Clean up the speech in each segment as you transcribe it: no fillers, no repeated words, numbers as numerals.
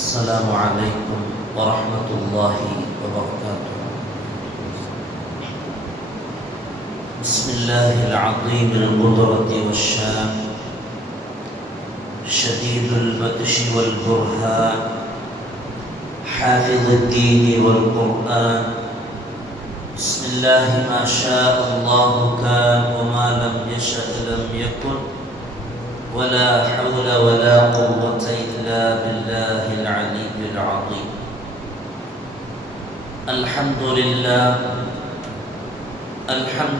السلام عليكم ورحمة الله وبركاته. بسم الله العظيم القدرة والشان، شديد البطش والبرهان، حافظ الدين والقرآن. بسم الله ما شاء الله كان وما لم يشأ لم يكن، ولا حول ولا قوة إلا بالله العلي العظيم. الحمد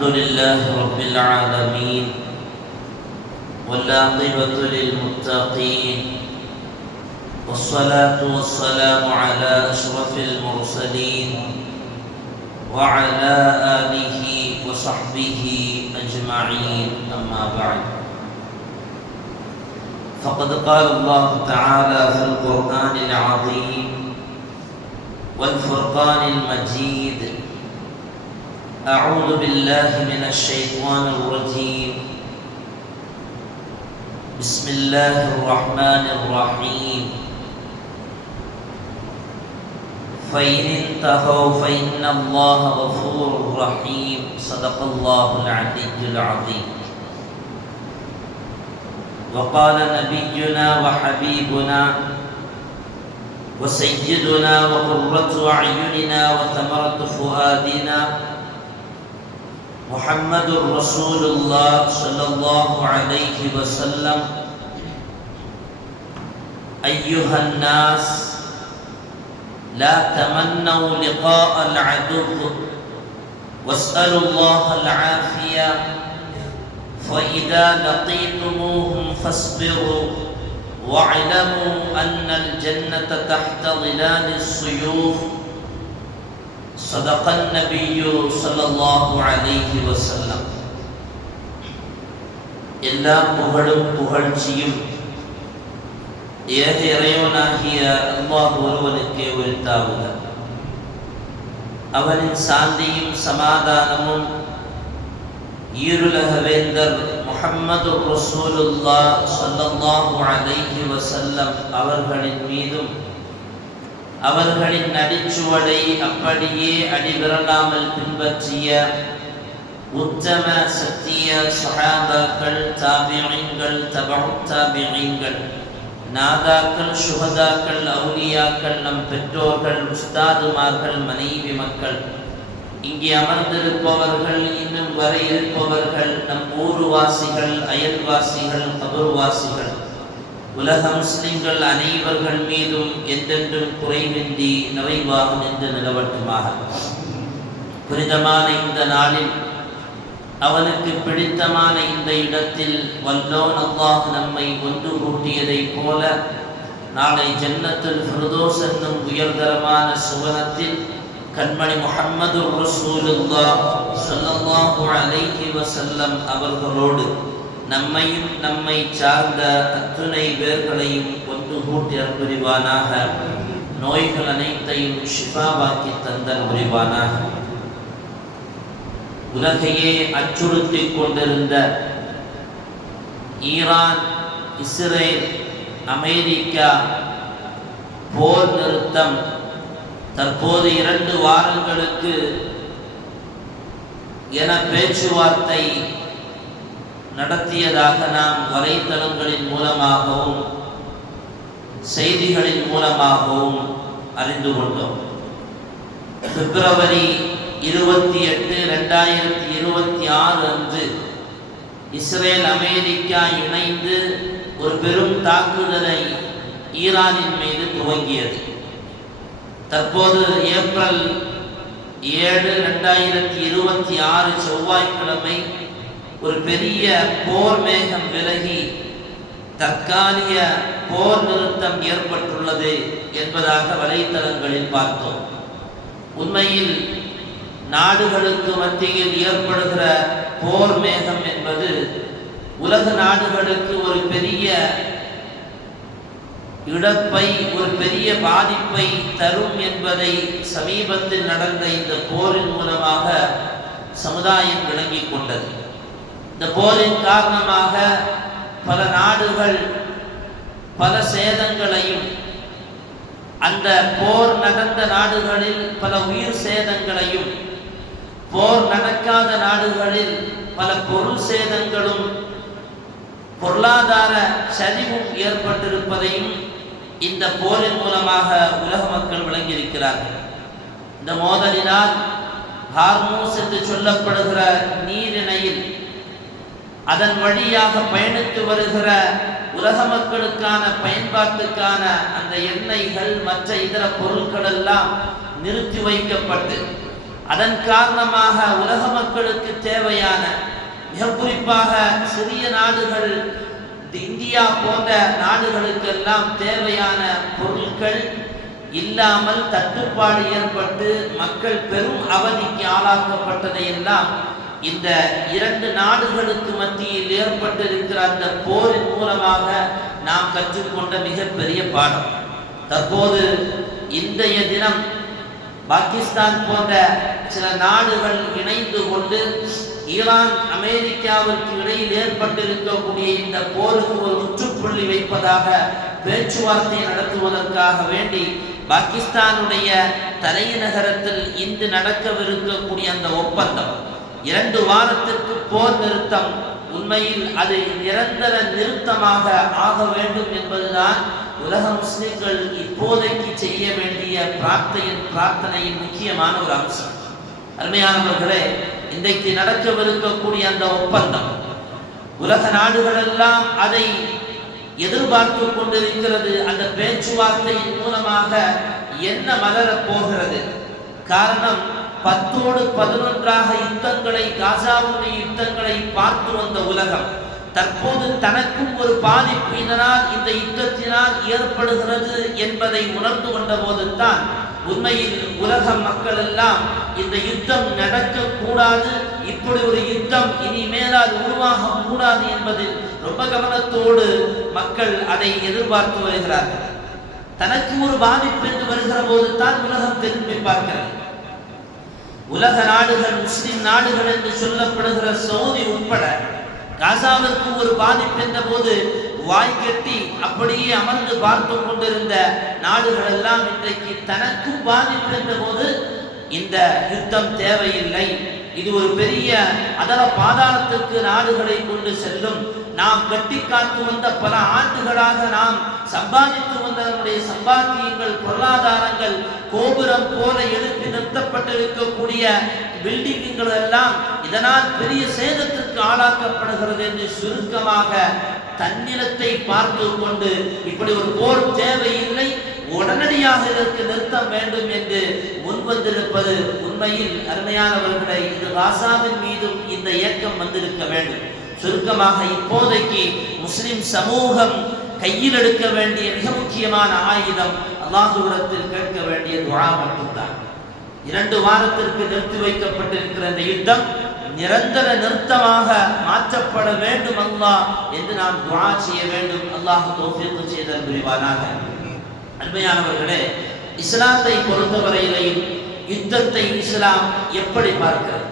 لله رب العالمين، والعاقبة للمتقين، والصلاة والسلام على أشرف المرسلين وعلى آله وصحبه أجمعين، أما بعد. فقد قال الله تعالى في القرآن العظيم والفرقان المجيد: أعوذ بالله من الشيطان الرجيم، بسم الله الرحمن الرحيم. فإن انتهوا فإن الله غفور رحيم. صدق الله العلي العظيم. وقال نبينا وحبيبنا وسيدنا وقرة أعيننا وثمرة فؤادنا محمد رسول الله صلى الله عليه وسلم: أيها الناس، لا تمنوا لقاء العدو واسألوا الله العافية، فإذا لقيتموهم فاصبروا واعلموا أن الجنة تحت ظلال السيوف. صدق النبي صلى الله عليه وسلم. எல்லா புகழும் புகழ்ச்சியும் ஏக இறைவனாகிய அல்லாஹ் ஒருவனுக்கே உரித்தாகுக. அவனின் சாந்தியும் சமாதானமும் ஈருலக வேந்தர் முஹம்மது ரசூலுல்லாஹ் ஸல்லல்லாஹு அலைஹி வஸல்லம் அவர்களின் மீதும், அவர்களின் அடிச்சுவடை அப்படியே அடிவிரலாமல் பின்பற்றிய உத்தம சத்திய ஸஹாபாக்கள், தாபிஈன்கள், தபஉத் தாபிஈன்கள், நாதாக்கள், சுஹதாக்கள், அவுலியாக்கள், நம் பெற்றோர்கள், உஸ்தாதுமார்கள், மனைவி மக்கள், இங்கே அமர்ந்திருப்பவர்கள், இன்னும் வர இருப்பவர்கள், நம் ஊர்வாசிகள், அயல்வாசிகள், கபர்வாசிகள், உலக முஸ்லிம்கள் அனைவர்கள் மீதும் என்றென்றும் குறைவின்றி நிறைவாக நின்று நிலவட்டுமாக. புனிதமான இந்த நாளில், அவனுக்கு பிடித்தமான இந்த இடத்தில் வல்லோன் அல்லாஹ் நம்மை ஒன்று கூட்டியதைப் போல நாளை ஜன்னத்துல் ஃபிர்தௌஸ் என்னும் உயர்தரமான சுவனத்தில் கண்மணி முஹம்மது ரசூலுல்லாஹ் ஸல்லல்லாஹு அலைஹி வஸல்லம் அவர்களோடு நம்மையும் நம்மை சார்ந்த அத்துணை பேர்களையும் ஒன்று கூட்டி அருள்புரிவானாக. நோய்கள் அனைத்தையும் ஷிஃபாவாக்கி தந்தல் புரிவானாக. உலகையே அச்சுறுத்திக் கொண்டிருந்த ஈரான், இஸ்ரேல், அமெரிக்கா போர் நிறுத்தம் தற்போது 2 வாரங்களுக்கு என பேச்சுவார்த்தை நடத்தியதாக நாம் வலைத்தளங்களின் மூலமாகவும் செய்திகளின் மூலமாகவும் அறிந்து கொண்டோம். பிப்ரவரி 28, 2026 அன்று இஸ்ரேல், அமெரிக்கா இணைந்து ஒரு பெரும் தாக்குதலை ஈரானின் மீது துவங்கியது. தற்போது ஏப்ரல் 7, 2026 செவ்வாய்க்கிழமை ஒரு பெரிய போர் மேகம் விலகி தற்காலிக போர் நிறுத்தம் ஏற்பட்டுள்ளது என்பதாக வலைத்தளங்களில் பார்த்தோம். உண்மையில் நாடுகளுக்கு மத்தியில் ஏற்படுகிற போர் மேகம் என்பது உலக நாடுகளுக்கு ஒரு பெரிய இழப்பை, ஒரு பெரிய பாதிப்பை தரும் என்பதை சமீபத்தில் நடந்த இந்த போரின் மூலமாக சமுதாயம் விளங்கிக் கொண்டது. இந்த போரின் காரணமாக பல நாடுகள் பல சேதங்களையும் அந்த போர் நடந்த நாடுகளில் பல உயிர் சேதங்களையும், போர் நடக்காத நாடுகளில் பல பொருள் சேதங்களும் பொருளாதார சரிவும் ஏற்பட்டிருப்பதையும் இந்த போரின் மூலமாக உலக மக்கள் விளங்கியிருக்கிறார்கள். இந்த மோதலினால் ஹார்மூஸ் என்று சொல்லப்படுகிற நீரிணையில் அதன் வழியாக பயணித்து வருகிற உலக மக்களுக்கான பயன்பாட்டுக்கான அந்த எண்ணெய்கள் மற்ற இதர பொருட்கள் எல்லாம் நிறுத்தி வைக்கப்பட்டு அதன் காரணமாக உலக மக்களுக்கு தேவையான, மிக குறிப்பாக சிறிய நாடுகள் இந்தியா போன்ற நாடுகளுக்கெல்லாம் தேவையான பொருட்கள் இல்லாமல் தட்டுப்பாடு ஏற்பட்டு மக்கள் பெரும் அவதிக்கு ஆளாக்கப்பட்டதையெல்லாம் இந்த இரண்டு நாடுகளுக்கு மத்தியில் ஏற்பட்டிருக்கிற அந்த போரின் மூலமாக நாம் கற்றுக்கொண்ட மிகப்பெரிய பாடம். தற்போது இன்றைய தினம் பாகிஸ்தான் போன்ற சில நாடுகள் இணைந்து கொண்டு ஈரான் அமெரிக்காவிற்கு இடையில் ஏற்பட்டிருக்கக்கூடிய இந்த போருக்கு ஒரு முற்றுப்புள்ளி வைப்பதாக பேச்சுவார்த்தை நடத்துவதற்காக வேண்டி பாகிஸ்தானுடைய தலைநகரத்தில் இன்று நடக்கவிருக்கக்கூடிய அந்த ஒப்பந்தம் 2 வாரத்திற்கு போர் நிறுத்தம், உண்மையில் அது நிரந்தர நிறுத்தமாக ஆக வேண்டும் என்பதுதான் உலக முஸ்லிம்கள் இப்போதைக்கு செய்ய வேண்டிய பிரார்த்தனையின் முக்கியமான ஒரு அம்சம். அருமையானவர்களே, இன்றைக்கு நடக்கவிருக்கக்கூடிய அந்த ஒப்பந்தம் உலக நாடுகளெல்லாம் அதை எதிர்பார்த்து கொண்டிருக்கிறது. அந்த பேச்சுவார்த்தையின் மூலமாக என்ன மலரப் போகிறது? காரணம், 10ஓடு 11ஆக யுத்தங்களை, காசாவுடைய யுத்தங்களை பார்த்து வந்த உலகம் தற்போது தனக்கும் ஒரு பாதிப்பு இதனால், இந்த யுத்தத்தினால் ஏற்படுகிறது என்பதை உணர்ந்து கொண்ட போதுதான் உண்மையில் உலக மக்கள் எல்லாம் இந்த யுத்தம் நடக்கக்கூடாது, இப்படி ஒரு யுத்தம் இனிமேலால் உருவாக கூடாது என்பதில் ரொம்ப கவனத்தோடு மக்கள் அதை எதிர்பார்த்து வருகிறார்கள். தனக்கு ஒரு பாதிப்பு என்று வருகிற போது தான் உலகம் திரும்பி பார்க்கிறது. உலக நாடுகள், முஸ்லிம் நாடுகள் என்று சொல்லப்படுகிற சவுதி உட்பட காசாவிற்கு ஒரு பாதிப்பு என்ற போது வாய்க்கட்டி அப்படியே அமர்ந்து பார்த்து கொண்டிருந்த நாடுகள் எல்லாம் இன்றைக்கு தனக்கும் பாதிப்பு என்ற போது இந்த யுத்தம் தேவையில்லை, இது ஒரு பெரிய அதர பாதாளத்திற்கு நாடுகளை கொண்டு செல்லும், நாம் கட்டி காத்து வந்த பல ஆண்டுகளாக நாம் சம்பாதித்து வந்த நம்முடைய சம்பாத்தியங்கள், பொருளாதாரங்கள் கோபுரம் போல எழுப்பி நிறுத்தப்பட்டிருக்கக்கூடிய பில்டிங்குகள் எல்லாம் இதனால் பெரிய சேதத்திற்கு ஆளாக்கப்படுகிறது என்று சுருக்கமாக தன்னிலத்தை பார்த்து கொண்டு இப்படி ஒரு போர் தேவையில்லை, உடனடியாக இதற்கு நிறுத்தம் வேண்டும் என்று முன்வந்திருப்பது உண்மையில் அருமையானவர்களை, இது காசாவின் மீதும் இந்த இயக்கம் வந்திருக்க வேண்டும். சுருக்கமாக இப்போதைக்கு முஸ்லிம் சமூகம் கையில் எடுக்க வேண்டிய மிக முக்கியமான ஆயுதம் அல்லாஹ்விடத்தில் கேட்க வேண்டிய துஆ மட்டும்தான். 2 வாரத்திற்கு நிறுத்தி வைக்கப்பட்டிருக்கிற இந்த யுத்தம் நிரந்தர நிறுத்தமாக மாற்றப்பட வேண்டும் அல்லாஹ் என்று நாம் துஆ செய்ய வேண்டும். அல்லாஹ் தௌஃபீக் செய்தல் புரிவானாக. அருமையானவர்களே, இஸ்லாத்தை பொறுத்தவரையிலேயும் யுத்தத்தை இஸ்லாம் எப்படி பார்க்கிறது?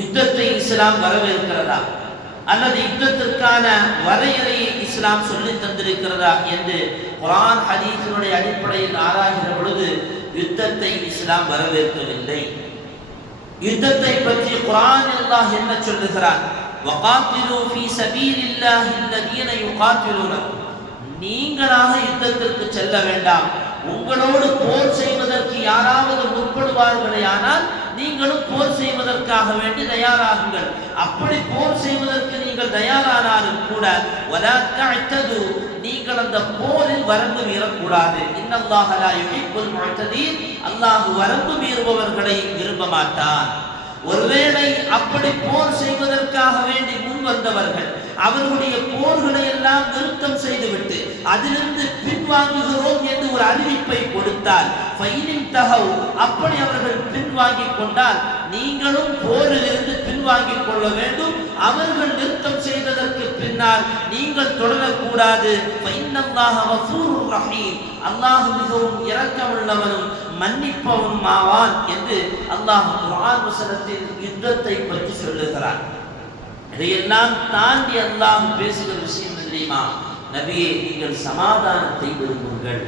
யுத்தத்தை இஸ்லாம் வரவேற்கிறதா அல்லது யுத்தத்திற்கான வரையறையை இஸ்லாம் சொல்லி தந்திருக்கிறதா என்று குர்ஆன் ஹதீஸினுடைய அடிப்படையில் ஆராய்கிற பொழுது யுத்தத்தை இஸ்லாம் வரவேற்கவில்லை. யுத்தத்தை பற்றி குர்ஆன் அல்லாஹ் என்ன சொல்லுகிறான்? வகாத்திலு ஃபீ சபீலில்லாஹி அல்லதீன யுகாத்திலூனகும், நீங்களாக யுத்தத்திற்கு செல்ல வேண்டாம், உங்களோடு போர் செய்வதற்கு யாராவது முற்படுவார்களே ஆனால் நீங்களும் போர் செய்வதற்காக வேண்டி தயாராகுங்கள். அப்படி போர் செய்வதற்கு நீங்கள் தயாரானாலும் கூட வலா தஅதது, நீங்கள் அந்த போரில் வரம்பு மீறக்கூடாது. இன்னல்லாஹ லா யுஹிப்புல் முஅ்ததீன், அல்லாஹ் வரம்பு மீறுபவர்களை விரும்ப மாட்டான். ஒருவேளை அப்படி போர் செய்வதற்காக வேண்டி முன் வந்தவர்கள் அவர்களுடைய போர்களை எல்லாம் நிறுத்தம் செய்துவிட்டு அதிலிருந்து பின்வாங்குகிறோம் என்று ஒரு அறிவிப்பை கொடுத்தால், அப்படி அவர்கள் பின்வாங்கிக் கொண்டால் நீங்களும் போரிலிருந்து பின்வாங்கிக் கொள்ள வேண்டும். அவர்கள் நிறுத்தம் செய்ததற்கு பின்னால் நீங்கள் தொடரக்கூடாது. அல்லாஹ் மிகவும் இரக்கமுள்ளவனும் மன்னிப்பவனும் ஆவான் என்று அல்லாஹ் குர்ஆன் வசனத்தில் யுத்தத்தை பற்றி சொல்லுகிறான். இதையெல்லாம் தாண்டி அல்லாஹ் பேசுகிற விஷயம் தெரியுமா? நபியே, நீங்கள் சமாதானத்தை விரும்புங்கள்,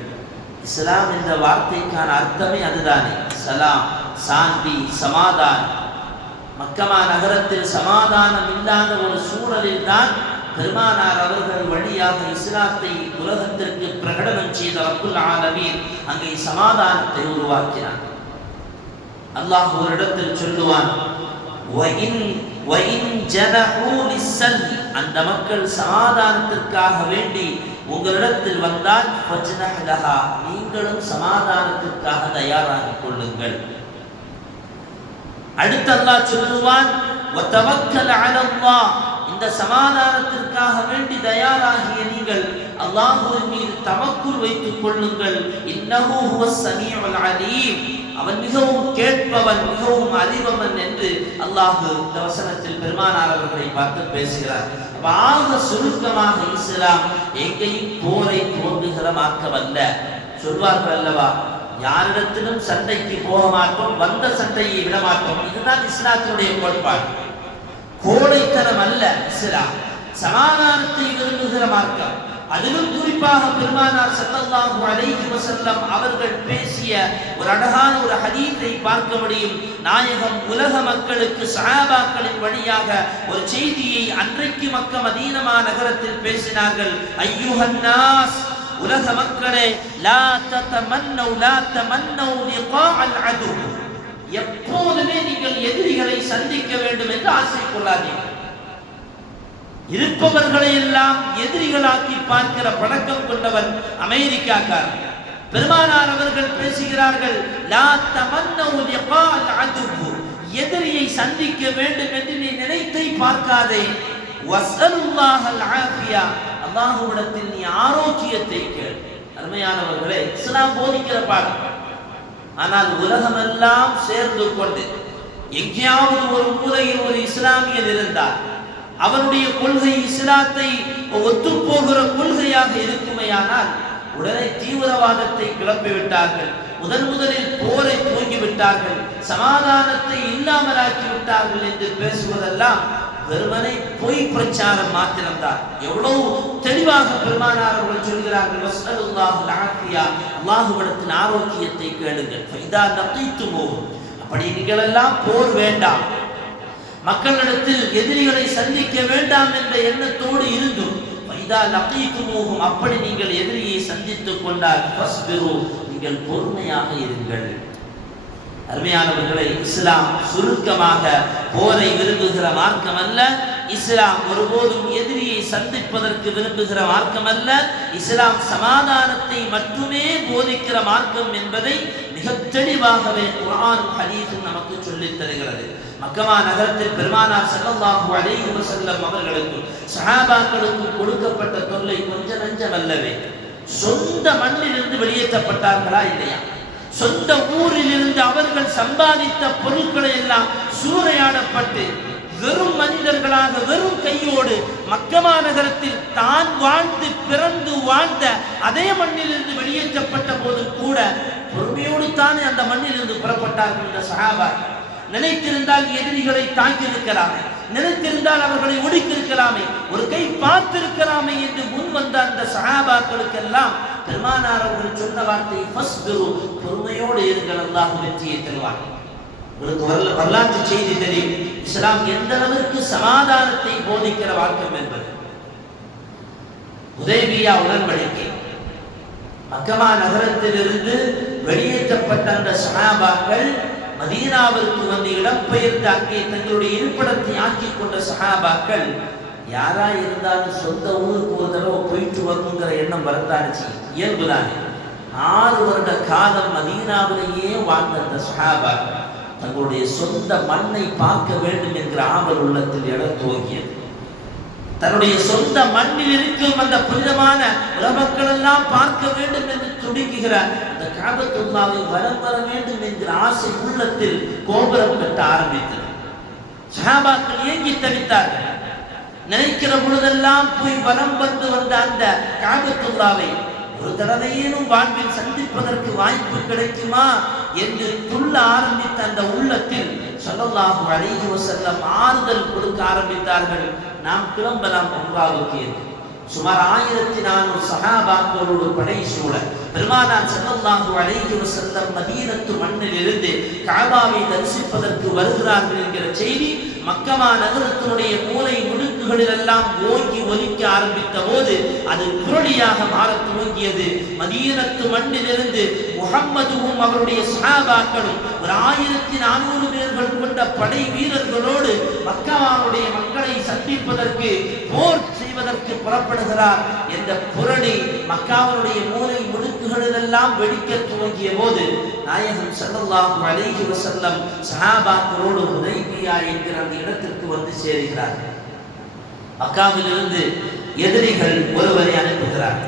இஸ்லாம் என்ற வார்த்தைக்கான அர்த்தமே அதுதானே, சலாம், சாந்தி, சமாதானம். மக்கமா நகரத்தில் சமாதானம் இல்லாத ஒரு சூழலில் தான் பெருமானார் அவர்கள் வழியாக இஸ்லாத்தை உலகத்திற்கு பிரகடனம் செய்த ரப்புல் ஆலமீன் அங்கே சமாதானத்தை உருவாக்கினார். அல்லாஹ் ஒரு இடத்தில் சொல்லுவான், அந்த மக்கள் சமாதானத்திற்காக வேண்டி உங்களிடத்தில் வந்தால் நீங்களும் சமாதானத்திற்காக தயாராகிக் கொள்ளுங்கள். அடுத்து அல்லாஹ் சொல்லுவான், இந்த சமாதானத்திற்காக வேண்டி தயாராகிய நீங்கள் அல்லாஹ்வின் மீது தவக்குல் வைத்துக் கொள்ளுங்கள். இன்னஹு ஹுவஸ் ஸமீஉல் அலீம், அவன் மிகவும் கேட்பவன், மிகவும் அறிபவன் என்று அல்லாஹ் இந்த வசனத்தில் பெருமானார் அவர்களை பார்த்து பேசுகிறார். ஆக சுருக்கமாக இஸ்லாம் எங்கேயும் போரை துவங்குகிற மார்க்கமல்ல. சொல்வார்கள் அல்லவா, யாரிடத்திலும் சண்டைக்கு போக மாட்டோம், வந்த சண்டையை விட மாட்டோம். இதுதான் இஸ்லாத்தினுடைய கோட்பாடு. கோழைத்தனம் அல்ல இஸ்லாம், சமாதானத்தை விரும்புகிற மார்க்கம். அதிலும் குறிப்பாக பெருமானார் ஸல்லல்லாஹு அலைஹி வஸல்லம் அவர்கள் பேசிய ஒரு அழகான ஒரு ஹதீஸை பார்க்க முடியும். நாயகம் உலக மக்களுக்கு சஹாபாக்களின் வழியாக ஒரு செய்தியை அன்றைக்கு மக்கா மதீனா நகரத்தில் பேசினார்கள். ஐயுஹன் நாஸ், உலக மக்களே, லா தமன்னௌ லிகாஅல் அது, எப்போதுமே நீங்கள் எதிரிகளை சந்திக்க வேண்டும் என்று ஆசை கொள்ளாதீர்கள். இருப்பவர்களை எல்லாம் எதிரிகளாக்கி பார்க்கிற பழக்கம் கொண்டவன் அமெரிக்காக்காரன். பெருமானார் அவர்கள் பேசுகிறார்கள், லா தமன்னௌ லிகாஅல் அது, எதிரியை சந்திக்க வேண்டும் என்று நீ நினைத்தை பார்க்காதே. வஸல்லுல்லாஹல் ஆஃபியா, அல்லாஹ்விடத்தில் நீ ஆரோக்கியத்தை கேள். அருமையானவர்களே, இஸ்லாம் போதிக்கிற பாடம். ஆனால் உலகமெல்லாம் சேர்ந்து கொண்டு எங்கேயாவது ஒரு மூலையில் ஒரு இஸ்லாமியன் இருந்தால் அவனுடைய கொள்கை இஸ்லாத்தை ஒத்துப்போகிற கொள்கையாக இருக்குமையானால் உடனே தீவிரவாதத்தை கிளப்பிவிட்டார்கள். முதலில் போரை துவங்கிவிட்டார்கள், சமாதானத்தை இல்லாமலாக்கி விட்டார்கள் என்று பேசுவதெல்லாம் வெறுமனை பொய் பிரச்சாரம் மாத்திரம்தான். எவ்வளவு தெளிவாக பெருமானார் அவர்கள் சொல்கிறார்கள், வஸல்லுல்லாஹுல் ஆஃபியா, அல்லாஹ்விடத்தின் ஆரோக்கியத்தை கேளுங்கள். ஃபைதா லகீதுமு, அப்படி நீங்கள் எல்லாம் போர் வேண்டாம், மக்களிடத்தில் எதிரிகளை சந்திக்க வேண்டாம் என்ற எண்ணத்தோடு இருந்தும் ஃபைதா லகீதுமுஹும், அப்படி நீங்கள் எதிரியை சந்தித்துக் கொண்டால் ஃபஸ்பிரு, நீங்கள் பொறுமையாக இருங்கள். அருமையானவர்களை, இஸ்லாம் சுருக்கமாக போரை விரும்புகிற மார்க்கம் அல்ல. இஸ்லாம் ஒருபோதும் எதிரியை சந்திப்பதற்கு விரும்புகிற மார்க்கம் அல்ல. இஸ்லாம் சமாதானத்தை மட்டுமே போதிக்கிற மார்க்கம் என்பதை மிக தெளிவாகவே குர்ஆனும் ஹதீஸும் நமக்கு சொல்லித் தருகிறது. மக்கமா நகரத்தில் பெருமானார் ஸல்லல்லாஹு அலைஹி வஸல்லம் அவர்களுக்கும் சஹாபாக்களுக்கும் கொடுக்கப்பட்ட தொல்லை கொஞ்ச நஞ்சம் அல்லவே. சொந்த மண்ணிலிருந்து வெளியேற்றப்பட்டார்களா இல்லையா? சொந்த ஊரில் இருந்து அவர்கள் சம்பாதித்த பொருட்களை எல்லாம் சூறையாடப்பட்டு வெறும் மனிதர்களாக வெறும் கையோடு மக்கமா நகரத்தில் தான் வாழ்ந்து பிறந்து வாழ்ந்த அதே மண்ணிலிருந்து வெளியேற்றப்பட்ட போது கூட பொறுமையோடு தானே அந்த மண்ணிலிருந்து புறப்பட்டார்கள். இந்த சஹாபாக்கள் நினைத்திருந்தால் எதிரிகளை தாக்கியிருக்கலாமே, நினைத்திருந்தால் அவர்களை ஒடுக்கியிருக்கலாமே, ஒரு கை பார்த்திருக்கலாமே என்று முன் வந்த அந்த சஹாபாக்களுக்கெல்லாம் பெருமானார் அவர்கள் சொன்ன வார்த்தை ஃபஸ்பிரு, பொறுமையோடு இருங்கள், அல்லாஹ் வெற்றியை தருவார். உங்களுக்கு வரலாற்று செய்தி தெரியும், இஸ்லாம் எந்த அளவிற்கு சமாதானத்தை போதிக்கிற மார்க்கம் என்பது. ஹுதைபியா உடன்படிக்கை, மக்கமா நகரத்திலிருந்து வெளியேற்றப்பட்ட அந்த சஹாபாக்கள் மதீனாவிற்கு வந்து இடம்பெயர்ந்து அங்கே தங்களுடைய இருப்பிடத்தை ஆக்கிக் கொண்ட சஹாபாக்கள் யாரா இருந்தாலும் சொந்த ஊருக்கு ஒரு தடவை போயிட்டு வரணுங்கிற எண்ணம் வரத்தானுச்சு, இயல்புதானே. 6 வருட காலம் மதீனாவிலேயே வாழ்ந்த அந்த சஹாபாக்கள் தங்களுடைய சொந்த மண்ணை பார்க்க வேண்டும் என்கிற ஆவல் உள்ளத்தில் இடம் துவங்கியது. தன்னுடைய சொந்த மண்ணில் இருக்கும் அந்த புனிதமான உலமக்கள் எல்லாம் பார்க்க வேண்டும் என்று துடிக்குகிற அந்த காபத்துல்லாவை வலம் வர வேண்டும் என்கிற ஆசை உள்ளத்தில் கோபுரம் கட்ட ஆரம்பித்தது. சஹாபாக்கள் ஏங்கி தவித்தார்கள். நினைக்கிற பொழுதெல்லாம் போய் வலம் வந்து வந்த அந்த காபத்துல்லாவை ஒரு தடவையேனும் வாழ்வில் சந்திப்பதற்கு வாய்ப்பு கிடைக்குமா என்று துள்ள ஆரம்பித்த அந்த உள்ளத்தில் ஸல்லல்லாஹு அலைஹி வஸல்லம் ஆறுதல் கொடுக்க ஆரம்பித்தார்கள். நாம் கிளம்பலாம் உம்ராவுக்கு என்று சுமார் 1400 சஹாபாக்களோடு படை சூழ பெருமானார் ஸல்லல்லாஹு அலைஹி வஸல்லம் மதீனத்து மண்ணில் இருந்து கஅபாவை தரிசிப்பதற்கு வருகிறார்கள் என்கிற செய்தி மக்கமா நகரத்தினுடைய மூலை முடுக்குகளில் எல்லாம் ஓங்கி ஒலிக்க ஆரம்பித்த போது அது குரலியாக மாறத் துவங்கியது. மதீனத்து மண்ணிலிருந்து முஹம்மதுவும் அவருடைய சஹாபாக்களும் ஒரு 1400 பேர்கள் கொண்ட படை வீரர்களோடு மக்காவுடைய மக்களை சந்திப்பதற்கு போர் செய்வதற்கு புறப்படுகிறார் என்ற புரளி மக்காவுடைய மூலை முடுக்குகளிலெல்லாம் வெடிக்க துவங்கிய போது நாயகம் ஸல்லல்லாஹு அலைஹி வஸல்லம் சஹாபாக்களோடு ஹுதைபியா என்கிற அந்த இடத்திற்கு வந்து சேருகிறார். மக்காவிலிருந்து எதிரிகள் ஒருவரை அனுப்புகிறார்.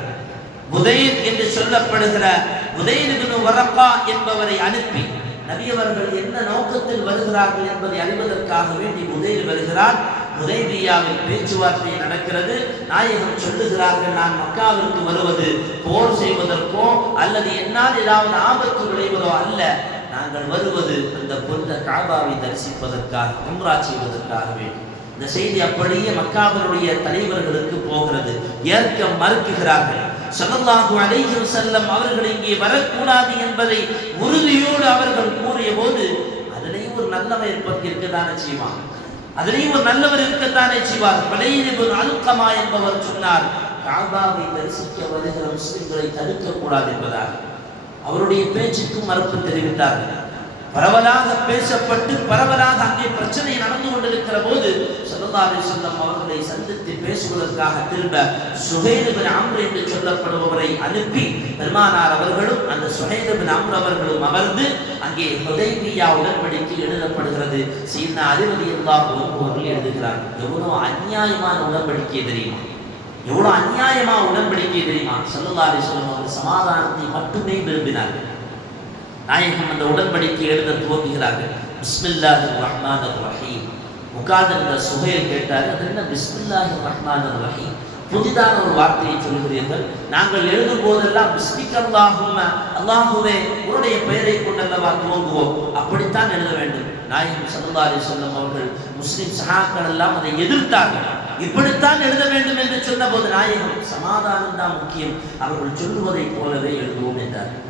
புதைர் என்று சொல்லப்படுகிற புதைர் இப்னு வரக்கா என்பவரை அனுப்பி நபி அவர்கள் என்ன நோக்கத்தில் வருகிறார்கள் என்பதை அறிவதற்காக வேண்டி புதைர் வருகிறார். ஹுதைபியாவில் பேச்சுவார்த்தை நடக்கிறது. நாயகம் சொல்லுகிறார்கள், நான் மக்காவிற்கு வருவது போர் செய்வதற்கோ அல்லது என்னால் ஏதாவது ஆபத்து விளைவதோ அல்ல, நாங்கள் வருவது அந்த புனித கஅபாவை தரிசிப்பதற்காக, உம்ரா செய்வதற்காக வேண்டி. இந்த செய்தி அப்படியே மக்காவினுடைய தலைவர்களுக்கு போகிறது. ஏற்க மறுக்கிறார்கள். ஸல்லல்லாஹு அலைஹி வஸல்லம் அவர்கள் இங்கே வரக்கூடாது என்பதை உறுதியோடு அவர்கள் கூறிய போது அதிலேயும் ஒரு நல்லவர் இருக்கத்தானே செய்வார். அதிலேயும் ஒரு நல்லவர் இருக்கத்தானே செய்வார். பலையின் இப்னு அல்கமா என்பவர் சொன்னார், கஅபாவை தரிசிக்க வருகிற முஸ்லிம்களை தடுக்கக்கூடாது என்பதாக. அவருடைய பேச்சுக்கு மறுப்பு தெரிவித்தார்கள். பரவலாக பேசப்பட்டு பரவலாக அங்கே பிரச்சனை நடந்து கொண்டிருக்கிற போது ஸல்லல்லாஹு அலைஹி வஸல்லம் அவர்களை சந்தித்து பேசுவதற்காக திரும்ப சுஹைல் இப்னு அம்ர் என்று சொல்லப்படுபவரை அனுப்பி பெருமானார் அவர்களும் அந்த சுஹைல் இப்னு அம்ர் அவர்களும் அமர்ந்து அங்கே ஹுதைபியா உடன்படிக்கை எழுதப்படுகிறது. சையத்னா அலி ரலியல்லாஹு அன்ஹு அவர்கள் எழுதுகிறார். எவ்வளவு அநியாயமான உடன்படிக்கை தெரியுமா? எவ்வளவு அநியாயமான உடன்படிக்கை தெரியுமா? ஸல்லல்லாஹு அலைஹி வஸல்லம் அவர்கள் சமாதானத்தை மட்டுமே விரும்பினார்கள். நாயகம் அந்த உடன்படிக்கை எழுத துவங்குகிறார்கள். பிஸ்மில்லாஹிர் ரஹ்மானிர் ரஹீம். உட்கார்ந்திருந்த சுஹைல் கேட்டார், அது என்ன பிஸ்மில்லாஹிர் ரஹ்மானிர் ரஹீம்? புதிதான ஒரு வார்த்தையை சொல்கிறீர்கள். நாங்கள் எழுதும் போதெல்லாம் பிஸ்மிக்கல்லாஹும்ம, அல்லாஹுவே உன்னுடைய பெயரை கொண்டல்லவா துவங்குவோம், அப்படித்தான் எழுத வேண்டும். நாயகம் ஸல்லல்லாஹு அலைஹி வஸல்லம் அவர்கள் முஸ்லிம் சஹாக்கள் எல்லாம் அதை எதிர்த்தார்கள். இப்படித்தான் எழுத வேண்டும் என்று சொன்ன போது நாயகம் சமாதானம் தான் முக்கியம், அவர்கள் சொல்லுவதை போலவே எழுதுவோம் என்றார்கள்.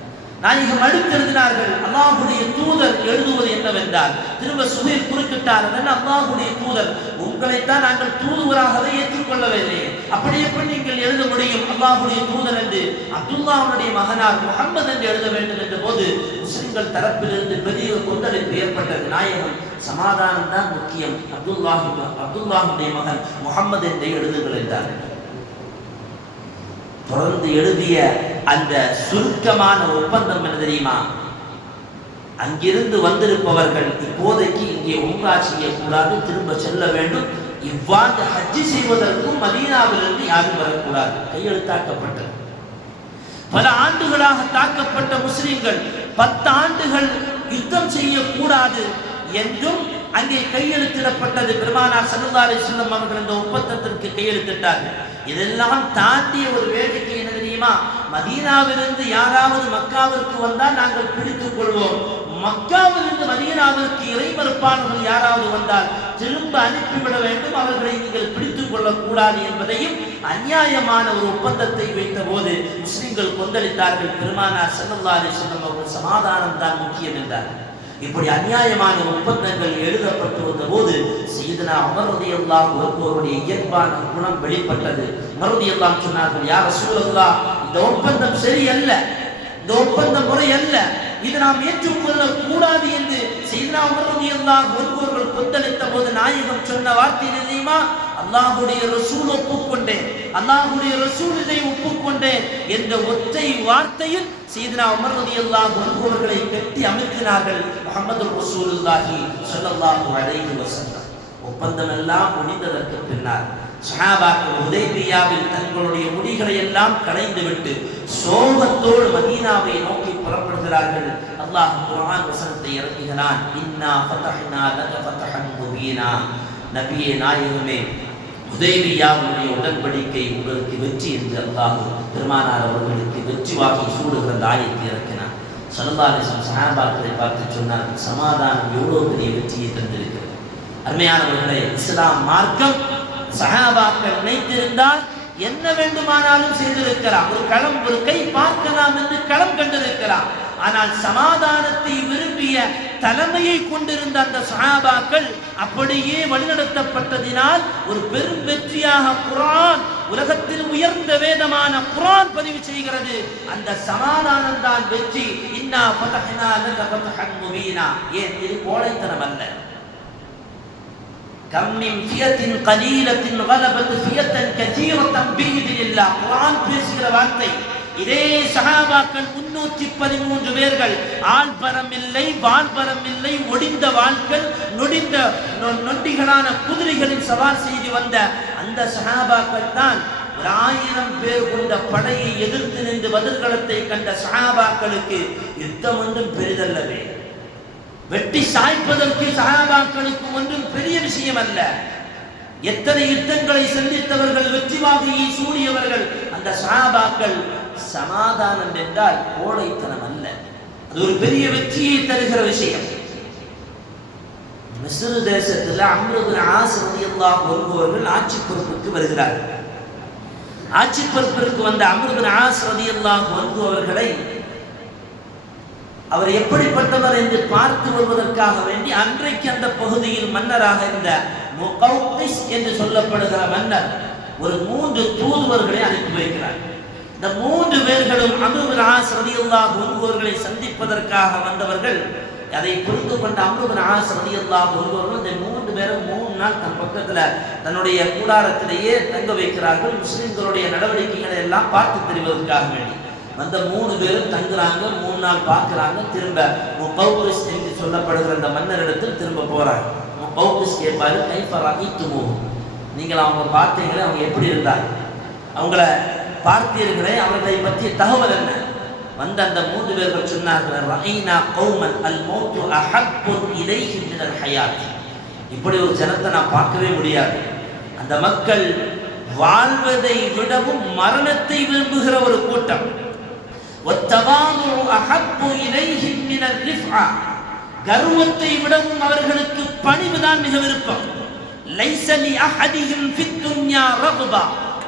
நாயகம் அடுத்து எழுதினார்கள், அல்லாஹ்வுடைய தூதர் எழுதுவது என்னவென்றால், திரும்ப சுஹைல் குறுக்கிட்டார், அல்லாஹ்வுடைய தூதர், உங்களைத்தான் நாங்கள் தூதுவராகவே ஏற்றுக்கொள்ளவில்லை, அப்படி எப்படி நீங்கள் எழுத முடியும் அல்லாஹ்வுடைய தூதர் என்று? அப்துல்லாஹ்வுடைய மகனார் முஹம்மது என்று எழுத வேண்டும் என்ற போது முஸ்லிம்கள் தரப்பிலிருந்து பெரிய கொந்தளிப்பு ஏற்பட்டது. நாயகம் சமாதானம் தான் முக்கியம், அப்துல்லாஹ்வுடைய மகன் முஹம்மது என்று எழுதுங்கள் என்றார்கள். தொடர்ந்து எழுதிய அந்த சுருக்கமான ஒப்பந்தம் என்ன தெரியுமா? அங்கிருந்து வந்திருப்பவர்கள் இப்போதைக்கு இங்கே உம்ரா செய்யக்கூடாது, திரும்ப செல்ல வேண்டும். இவ்வாண்டு ஹஜ்ஜி செய்வதற்கும் மதீனாவிலிருந்து யாரும் வரக்கூடாது. கையெழுத்தாக்கப்பட்டது. பல ஆண்டுகளாக தாக்கப்பட்ட முஸ்லிம்கள் 10 ஆண்டுகள் யுத்தம் செய்யக்கூடாது என்றும் அங்கே கையெழுத்திடப்பட்டது. பெருமானார் ஸல்லல்லாஹு அலைஹி வஸல்லம் அவர்கள் இந்த ஒப்பந்தத்திற்கு கையெழுத்திட்டார்கள். இதெல்லாம் தாண்டிய ஒரு வேடிக்கை என்ன தெரியுமா? மதீனாவிலிருந்து யாராவது மக்காவிற்கு வந்தால் நாங்கள் பிடித்துக் கொள்வோம், மக்காவிலிருந்து மதீனாவிற்கு இறைமறுப்பாளர்கள் யாராவது வந்தால் திரும்ப அனுப்பிவிட வேண்டும், அவர்களை நீங்கள் பிடித்துக் கொள்ளக்கூடாது என்பதையும் அநியாயமான ஒரு ஒப்பந்தத்தை வைத்த போது முஸ்லிம்கள் கொந்தளித்தார்கள். பெருமானார் ஸல்லல்லாஹு அலைஹி வஸல்லம் அவர்கள் சமாதானம் தான் முக்கியம் என்றார்கள். இப்படி அநியாயமான ஒப்பந்தங்கள் எழுதப்பட்டு வந்த போது சையதுனா உமர் ரலியல்லாஹு அன்ஹு அவருடைய இயல்பான குணம் வெளிப்பட்டது. உமர் ரலியல்லாஹு சொன்னார்கள், யா ரசூலல்லாஹ், இந்த ஒப்பந்தம் சரியல்ல, இந்த ஒப்பந்தம் முறையல்ல, இது நாம் ஏற்றுக்கொள்ள கூடாது என்று சையதுனா உமர் ரலியல்லாஹு அன்ஹு அவர்கள் கொந்தளித்த போது நாயகம் சொன்ன வார்த்தை தெரியுமா? அல்லாஹ்வுடைய ரசூல் ஒப்புக்கொண்டேன், அல்லாஹ்வுடைய ரசூல் இதை ஒப்புக்கொண்டேன் என்ற ஒற்றை வார்த்தையில் சையதுனா உமர் ரலியல்லாஹு அன்ஹு அவர்களை கட்டி அமர்த்தினார்கள். முஹம்மது ரசூலுல்லாஹி ஸல்லல்லாஹு அலைஹி வஸல்லம். ஒப்பந்தம் எல்லாம் முடிந்ததற்கு பின்னால் சஹாபாக்கள் ஹுதைபியாவில் தங்களுடைய முடிகளை எல்லாம் களைந்துவிட்டு சோகத்தோடு மதீனாவை நோக்கி புறப்படுகிறார்கள். அல்லாஹ் குர்ஆன் வசனத்தை இறக்குகிறான், இன்னா ஃபதஹ்னா லக ஃபதஹன் முபீனா. நபியே நாயகமே, ஹுதைபியாவுடைய உடன்படிக்கை உங்களுக்கு வெற்றி என்று அல்லாஹ் பெருமானார் அவர்களுக்கு வெற்றி வாகை சூடுகிற ஆயத்தை இறக்கினார். ஸல்லல்லாஹு அலைஹி வஸல்லம் சஹாபாக்களை பார்த்து சொன்னார், சமாதானம் எவ்வளவு பெரிய வெற்றியை தந்திருக்கிறது. அருமையானவர்களே, இஸ்லாம் மார்க்கம் சஹாபாக்கள் நினைத்திருந்தால் என்ன வேண்டுமானாலும் செய்திருக்கலாம், ஒரு கை பார்க்கலாம் என்று களம் கண்டிருக்கலாம். ஆனால் சமாதானத்தை விரும்பிய தலைமையை கொண்டிருந்த அந்த சஹாபாக்கள் அப்படியே வழிநடத்தப்பட்டதினால் ஒரு பெரும் வெற்றியாக குர்ஆன், உலகத்தில் உயர்ந்த வேதமான குர்ஆன் பதிவு செய்கிறது. அந்த சமாதானம் தான் வெற்றி. இன்னா ஃபதஹ்னா லக ஃபதஹன் முபீனா. ஏன் இது கோழைத்தனம் அல்ல. கம் மின் ஃபியத்தின் கலீலத்தின் கலபத் ஃபியத்தன் கதீரத்தன் பிஇذنில்லாஹ். குர்ஆன் பேசுகிற வார்த்தை. இதே சஹாபாக்கள் 313 பேர்கள், ஆள்பரம் இல்லை, வாள்பரம் இல்லை, ஒடிந்த வாள்கள், நொண்டிகளான குதிரைகளில் சவால் செய்து வந்த அந்த சஹாபாக்கள் தான் 1000 பேர் கொண்ட படையை எதிர்த்து நின்று பதில்களத்தை கண்ட சஹாபாக்களுக்கு யுத்தம் ஒன்றும் பெரிதல்லவே. வெட்டி சாய்ப்பதற்கு சஹாபாக்களுக்கு ஒன்றும் பெரிய விஷயம் அல்ல. எத்தனை யுத்தங்களை சந்தித்தவர்கள், வெற்றி வாகையை சூடியவர்கள் அந்த சஹாபாக்கள். சமாதானம் என்றால் கோழைத்தனம் அல்ல, அது ஒரு பெரிய வெற்றியை தருகிற விஷயம். மிஸ்ர் தேசத்தில் அம்ர் இப்னு ஆஸ் ரலியல்லாஹு அன்ஹு அவர்கள் ஆட்சி பொறுப்புக்கு வருகிறார்கள். ஆட்சி பொறுப்பிற்கு வந்த அம்ர் இப்னு ஆஸ் ரலியல்லாஹு அன்ஹு அவர்களை அவர் எப்படிப்பட்டவர் என்று பார்த்து வருவதற்காக வேண்டி அன்றைக்கு அந்த பகுதியில் மன்னராக இருந்த முகௌகிஸ் என்று சொல்லப்படுகிற மன்னர் ஒரு 3 தூதுவர்களை அனுப்பி வைக்கிறார். இந்த 3 பேர்களும் அம்ர் இப்னு ஆஸ் ரலியல்லாஹு அன்ஹு அவர்களை சந்திப்பதற்காக வந்தவர்கள். அதை புரிந்து கொண்ட அம்ர் இப்னு ஆஸ் ரலியல்லாஹு அன்ஹு அவர்கள் இந்த 3 பேரும் 3 நாள் தன் பக்கத்துல தன்னுடைய கூடாரத்திலேயே தங்க வைக்கிறார்கள். முஸ்லிம்களுடைய நடவடிக்கைகளை எல்லாம் பார்த்து தெரிவதற்காக வேண்டி வந்த 3 பேரும் தங்குறாங்க. 3 நாள் பார்க்கிறாங்க. திரும்ப முகௌகிஸ் என்று சொல்லப்படுகிற அந்த மன்னரிடத்தில் திரும்ப போறாங்க. முகௌகிஸ் கேட்பாரு, கைஃப ரஅய்துமு, நீங்கள் அவங்க பார்த்தீங்களே, அவங்க எப்படி இருந்தாங்க, அவங்கள பார்த்தீர்களே, அவர்களை பற்றிய தகவல் என்ன? வந்த அந்த 3 பேர்கள் சொன்னார்கள், ரஅய்னா கௌமன் அல் மௌத்து அஹப்பு இலைஹி மினல் ஹயாத். இப்படி ஒரு ஜனத்தை நான் பார்க்கவே முடியாது. அந்த மக்கள் வாழ்வதை விடவும் மரணத்தை விரும்புகிற ஒரு கூட்டம். வத்தவாது அஹப்பு இலைஹி மினல் ரிஃஆ. கர்வத்தை விடவும் அவர்களுக்கு பணிவுதான் மிக விருப்பம். லைஸ லி அஹதிஹிம் ஃபித் துன்யா ரக்பா.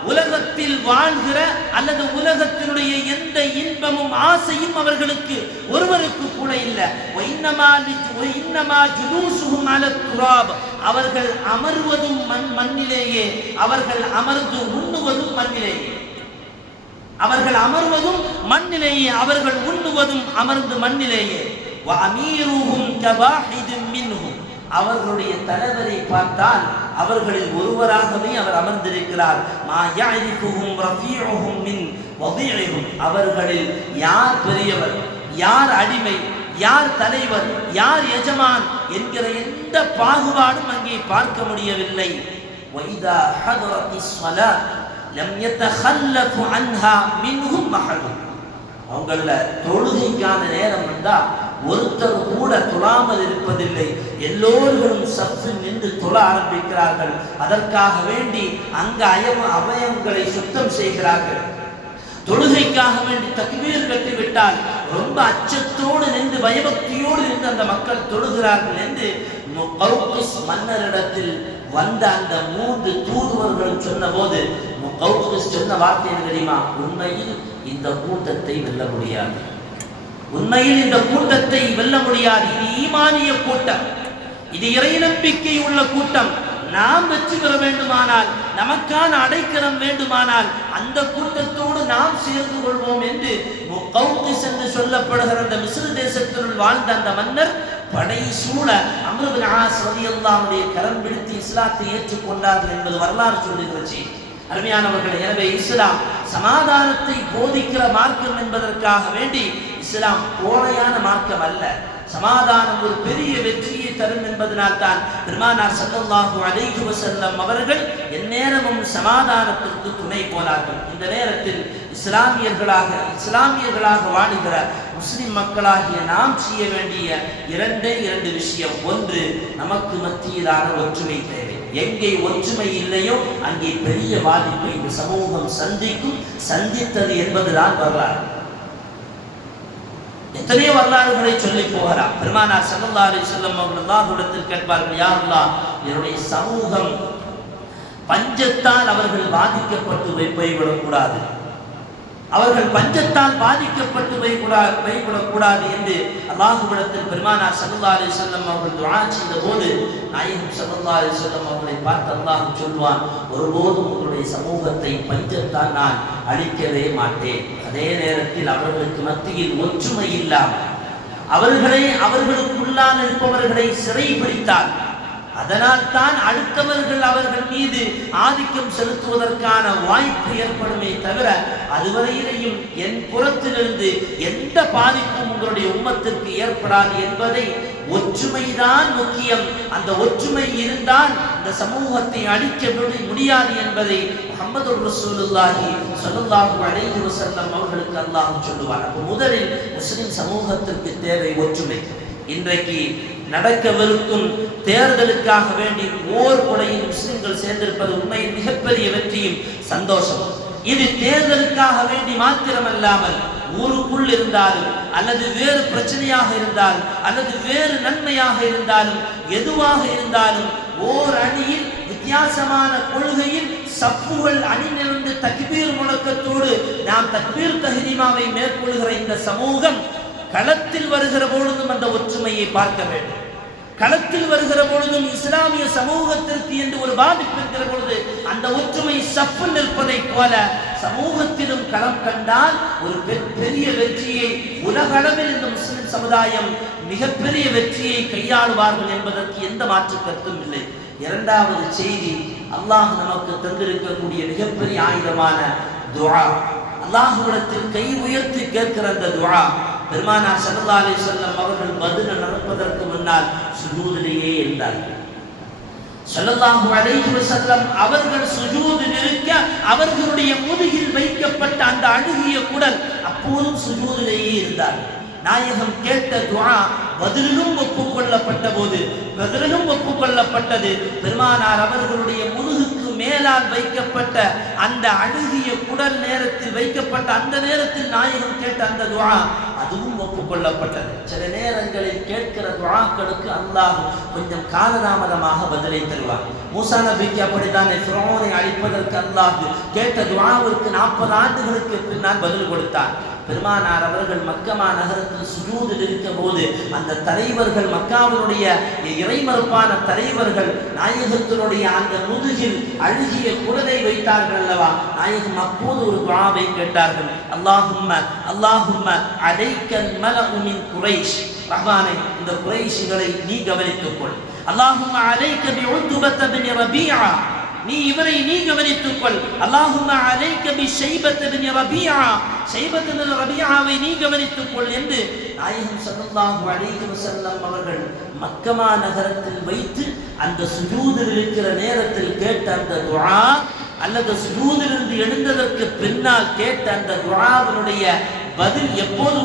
உலகத்தில் வாழ்கிற அல்லது உலகத்தினுடைய எந்த இன்பமும் ஆசையும் அவர்களுக்கு ஒருவருக்கு கூட இல்லை. இன்னமா ஜுலூசுஹும் அல துராப். அவர்கள் அமர்வதும் மண்ணிலேயே, அவர்கள் அமர்ந்து உண்ணுவதும் மண்ணிலேயே, அவர்கள் அமர்வதும் மண்ணிலேயே, அவர்கள் உண்ணுவதும் அமர்ந்து மண்ணிலேயே. வ அமீருஹும் கவாஹிதும் மின்ஹும். அவர்களுடைய தலைவரை பார்த்தால் அவர்களில் ஒருவராகவே அவர் அமர்ந்திருக்கிறார். மா யஅரிஃபுஹும் ரஃபீஉஹும் மின் வதீஇஹும். அவர்களில் யார் பெரியவர், யார் அடிமை, யார் தலைவர், யார் எஜமான் என்கிற எந்த பாகுபாடும் அங்கே பார்க்க முடியவில்லை. வைதா ஹதரத்திஸ் ஸலாத் லம் யதகல்லஃபு அன்ஹா மின்ஹும் அஹத். அவங்கள தொழுகைக்கான நேரம் வந்தா ஒருத்தர் கூட தொழாமல் இருப்பதில்லை. எல்லோர்களும் சஃபில் நின்று தொழ ஆரம்பிக்கிறார்கள். அதற்காக வேண்டி அங்க அவயவங்களை சுத்தம் செய்கிறார்கள். தொழுகைக்காக வேண்டி தக்பீர் கட்டிவிட்டால் ரொம்ப அச்சத்தோடு நின்று பயபக்தியோடு நின்று அந்த மக்கள் தொழுகிறார்கள் என்று முகௌகிஸ் மன்னரிடத்தில் வந்த அந்த 3 தூதுவர்களும் சொன்ன போது முகௌகிஸ் சொன்ன வார்த்தை என்ன தெரியுமா? உண்மையில் இந்த கூட்டத்தை வெல்ல முடியாது, உண்மையில் இந்த கூட்டத்தை வெல்ல முடியாது. இது ஈமானிய கூட்டம், இது இறை நம்பிக்கை உள்ள கூட்டம். நாம் வெற்றி பெற வேண்டுமானால், நமக்கான அடைக்கலம் வேண்டுமானால் அந்த கூட்டத்தோடு நாம் சேர்ந்து கொள்வோம் என்று முகௌகிஸ் என்று சொல்லப்படுகிற அந்த மிஸ்ர் தேசத்தினுள் வாழ்ந்த அந்த மன்னர் படை சூழ அம்ர் இப்னு ஆஸ் ரலியல்லாஹு அன்ஹு கரம் பிடித்து இஸ்லாத்தை ஏற்றுக்கொண்டார்கள் என்பது வரலாறு சொல்லுகிறது. அருமையானவர்களே, எனவே இஸ்லாம் சமாதானத்தை போதிக்கிற மார்க்கம் என்பதற்காக வேண்டி இஸ்லாம் கோழையான மார்க்கம் அல்ல. சமாதானம் ஒரு பெரிய வெற்றியை தரும் என்பதனால் தான் பெருமானார் ஸல்லல்லாஹு அலைஹி வஸல்லம் அவர்கள் எந்நேரமும் சமாதானத்திற்கு துணை போனார்கள். இந்த நேரத்தில் இஸ்லாமியர்களாக வாழுகிற முஸ்லிம் மக்களாகிய நாம் செய்ய வேண்டிய 2 விஷயம். ஒன்று, நமக்கு மத்தியிலான ஒற்றுமை தேவை. எங்கே ஒற்றுமை இல்லையோ அங்கே பெரிய பாதிப்பை இந்த சமூகம் சந்தித்தது என்பதுதான் வரலாறு. எத்தனையோ வரலாறுகளை சொல்லி போகலாம். பெருமானார் ஸல்லல்லாஹு அலைஹி வஸல்லம் அவர்கள் அல்லாஹ்விடத்தில் கேட்பார்கள், யா அல்லாஹ், என்னுடைய சமூகம் பஞ்சத்தால் அவர்கள் பாதிக்கப்பட்டு போய்விடக்கூடாது, அவர்கள் பஞ்சத்தால் பாதிக்கப்பட்டு போய்விடக்கூடாது என்று அல்லாஹ்விடத்தில் பெருமானார் ஸல்லல்லாஹு அலைஹி வஸல்லம் அவர்கள் துஆ செய்த போது நாயகம் ஸல்லல்லாஹு அலைஹி வஸல்லம் அவர்களை பார்த்து அல்லாஹ் சொல்வான், ஒருபோதும் உங்களுடைய சமூகத்தை பஞ்சத்தால் நான் அழிக்கவே மாட்டேன். அதே நேரத்தில் அவர்களுக்கு மத்தியில் ஒற்றுமை இல்லாமல் அவர்களுக்குள்ளால் இருப்பவர்களை சிறைபிடித்தார். அதனால் தான் அடுத்தவர்கள் அவர்கள் மீது ஆதிக்கம் செலுத்துவதற்கான வாய்ப்பு ஏற்படுமே தவிர அதுவரையிலையும் என் புறத்திலிருந்து எந்த பாதிப்பும் உங்களுடைய உம்மத்திற்கு ஏற்படாது என்பதை ஒற்றுமைதான் முக்கியம். அந்த ஒற்றுமை இருந்தால் இந்த சமூகத்தை அழிக்க முடியாது என்பதை முஹம்மது ரசூலுல்லாஹி ஸல்லல்லாஹு அலைஹி வஸல்லம் அவர்களுக்கு அல்லாஹ் சொல்லுவார். அப்போ முதலில் முஸ்லிம் சமூகத்திற்கு தேவை ஒற்றுமை. இன்றைக்கு நடக்கவிருக்கும் தேர்தலுக்காக வேண்டி ஓர் கொலையில் முஸ்லிம்கள் சேர்ந்திருப்பது உண்மையில் மிகப்பெரிய வெற்றியும் சந்தோஷம். இது தேர்தலுக்காக வேண்டி மாத்திரமல்லாமல் ஊருக்குள் இருந்தாலும் அல்லது வேறு பிரச்சனையாக இருந்தாலும் அல்லது வேறு நன்மையாக இருந்தாலும் எதுவாக இருந்தாலும் ஓர் அணியில் வித்தியாசமான கொள்கையில் சப்புகள் அணிநிறந்து தக்பீர் முழக்கத்தோடு நாம் தக்பீர் தஹ்ரீமாவை மேற்கொள்கிற இந்த சமூகம் களத்தில் வருகிற பொழுதும் அந்த ஒற்றுமையை பார்க்க வேண்டும். களத்தில் வருகிற பொழுதும் இஸ்லாமிய சமூகத்திற்கு என்று ஒரு பாதிப்பு இருக்கிற பொழுது அந்த ஒற்றுமை சப்பு நிற்பதை போல சமூகத்திலும் களம் கண்டால் ஒரு பெரிய வெற்றியை உலகளவில் இந்த முஸ்லிம் சமுதாயம் மிகப்பெரிய வெற்றியை கையாளுவார்கள் என்பதற்கு எந்த மாற்று கருத்தும் இல்லை. இரண்டாவது செய்தி, அல்லாஹ் நமக்கு தந்திருக்கக்கூடிய மிகப்பெரிய ஆயுதமான துஆ. அல்லாஹ்விடத்தில் கை உயர்த்தி கேட்கிற அந்த துஆ பெருமானார் ஸல்லல்லாஹு அலைஹி வஸல்லம் அவர்கள் பத்ர் நடப்பதற்கு முன்னால் சுஜூதிலேயே இருந்தார்கள். ஸல்லல்லாஹு அலைஹி வஸல்லம் அவர்கள் சுஜூதில் இருக்க அவர்களுடைய முதுகில் வைக்கப்பட்ட அந்த அழுகிய குடல் அப்போதும் சுஜூதிலேயே இருந்தார்கள். நாயகம் கேட்ட துஆ பத்ரிலும் ஒப்புக்கொள்ளப்பட்ட போது பத்ரிலும் ஒப்புக்கொள்ளப்பட்டது. பெருமானார் அவர்களுடைய முதுகுக்கு மேலால் வைக்கப்பட்ட அந்த அழுகிய குடல் நேரத்தில் வைக்கப்பட்ட அந்த நேரத்தில் நாயகம் கேட்ட அந்த துஆ அதுவும் ஒப்புக்கொள்ளப்பட்டது. சில நேரங்களில் கேட்கிற துஆக்களுக்கு அல்லாஹ் கொஞ்சம் காலதாமதமாக பதிலை தருவார். மூசா நபிக்கு அப்படித்தான் ஃபிரௌனை அழிப்பதற்கு அல்லாஹ் கேட்ட துஆவிற்கு 40 ஆண்டுகளுக்கு பின்னால் பதில் கொடுத்தார். பெருமானார் அவர்கள் மக்கமா நகரத்தில் சுஜூதில் இருக்க போது அந்த தலைவர்கள், மக்காவினுடைய இறைமறுப்பான தலைவர்கள் நாயகத்தினுடைய அந்த முதுகில் அழுகிய குடலை வைத்தார்கள் அல்லவா, நாயகம் அப்போது ஒரு துஆவை கேட்டார்கள். அல்லாஹும்ம அலைக்கல் மலஉ மின் குரைஷ், ரஹ்மானே இந்த குரைஷிகளை நீ கவனித்துக்கொள். அல்லாஹும்ம அலைக்க பிஉத்பத பின் ரபீஆ, நீ இவரை நீ கவனித்துக்கொள். அல்லாஹும்ம அலைக்க பி ஷைபத் பின் ரபீஆ, ஷைபத் பின் ரபீஆவை நீ கவனித்துக்கொள் என்று நாயகம் ஸல்லல்லாஹு அலைஹி வஸல்லம் அவர்கள் மக்கமா நகரத்தில் வைத்து அந்த சுஜூதில் இருக்கிற நேரத்தில் கேட்ட அந்த துஆ அல்லது சுஜூதிலிருந்து எழுந்ததற்கு பின்னால் கேட்ட அந்த துஆவினுடைய பதில் எப்போது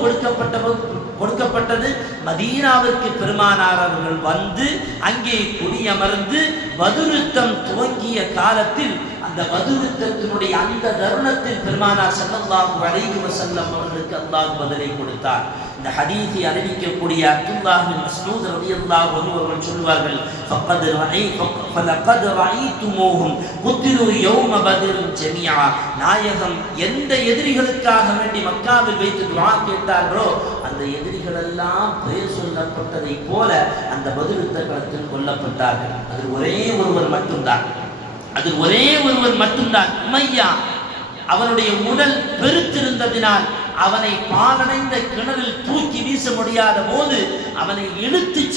கொடுக்கப்பட்டது? மதீனாவிற்கு பெருமானார் அவர்கள் வந்து அங்கே குடியமர்ந்து பத்ர் யுத்தம் துவங்கிய காலத்தில் அந்த பத்ர் யுத்தத்தினுடைய அந்த தருணத்தில் பெருமானார் ஸல்லல்லாஹு அலைஹி வஸல்லம் அவர்களுக்கு அல்லாஹ் பதிலை கொடுத்தார். இந்த ஹதீஸை அறிவிக்கக்கூடிய அப்துல்லாஹ் பின் மஸ்ஊத் ரலியல்லாஹு அன்ஹு அவர்கள் சொல்வார்கள், ஃபலகத் ரஅய்துமூஹும் குத்திலு யௌம பத்ர் ஜமீஆ, நாயகம் எந்த எதிரிகளுக்காக வேண்டி மக்காவில் வைத்து துஆ கேட்டார்களோ அந்த எதிரிகள் எல்லாம் பெயர் சொல்லப்பட்டதை போல அந்த பத்ர் யுத்த களத்தில் கொல்லப்பட்டார்கள். அது ஒரே ஒருவர் மட்டும்தான் உமையா. அவனுடைய உடல் பெருத்திருந்ததினால் அவனை பாலடைந்த கிணறில் தூக்கி வீச முடியாத போது அவனை இழுத்துச்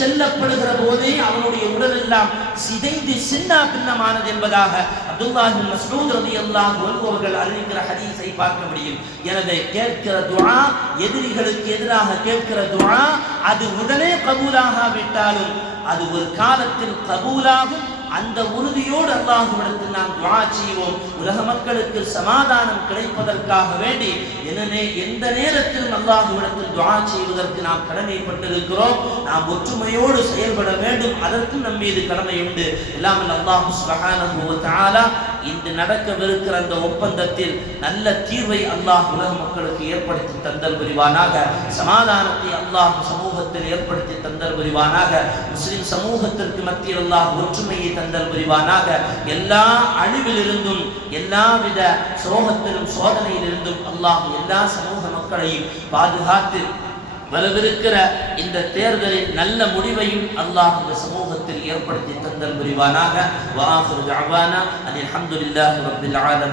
செல்லப்படுகிற போதே அவனுடைய உடல் எல்லாம் சிதைந்து சின்ன பின்னமானது என்பதாக அப்துல்லாஹ் பின் மஸ்ஊத் ரலியல்லாஹு அன்ஹு அவர்கள் அறிவிக்கிற ஹதீஸை பார்க்க முடியும். எனவே கேட்கிற துஆ, எதிரிகளுக்கு எதிராக கேட்கிற துஆ அது உடனே கபூலாகாவிட்டாலும் அது ஒரு காலத்தில் கபூலாகும். அந்த உறுதியோடு அல்லாஹ்விடத்தில் நாம் துஆ செய்வோம். உலக மக்களுக்கு சமாதானம் கிடைப்பதற்காக வேண்டி எந்த நேரத்திலும் அல்லாஹ்விடத்தில் துஆ செய்வதற்கு நாம் கடமைப்பட்டிருக்கிறோம். நாம் ஒற்றுமையோடு செயல்பட வேண்டும். அதற்கும் நம் மீது கடமை உண்டு. எல்லாம் அல்லாஹ் சுப்ஹானஹு வ தஆலா இன்று நடக்கவிருக்கிற அந்த ஒப்பந்தத்தில் நல்ல தீர்வை அல்லாஹ் உலக மக்களுக்கு ஏற்படுத்தி தந்தல் புரிவானாக. சமாதானத்தை அல்லாஹ் சமூகத்தில் ஏற்படுத்தி தந்தல் புரிவானாக. முஸ்லிம் சமூகத்திற்கு மத்தியில் அல்லாஹ் ஒற்றுமையை தந்தல் புரிவானாக. எல்லா அழிவிலிருந்தும் எல்லாவித சோகத்திலும் சோதனையிலிருந்தும் அல்லாஹ் எல்லா சமூக மக்களையும் பாதுகாத்து வரவிருக்கிற இந்த தேர்தலில் நல்ல முடிவையும் அல்லாஹ் இந்த சமூகத்தில் ஏற்படுத்தி தந்தல் புரிவானாக. வஆகிரு தஅவானா அல்ஹம்துலில்லாஹி ரப்பில் ஆலமீன்.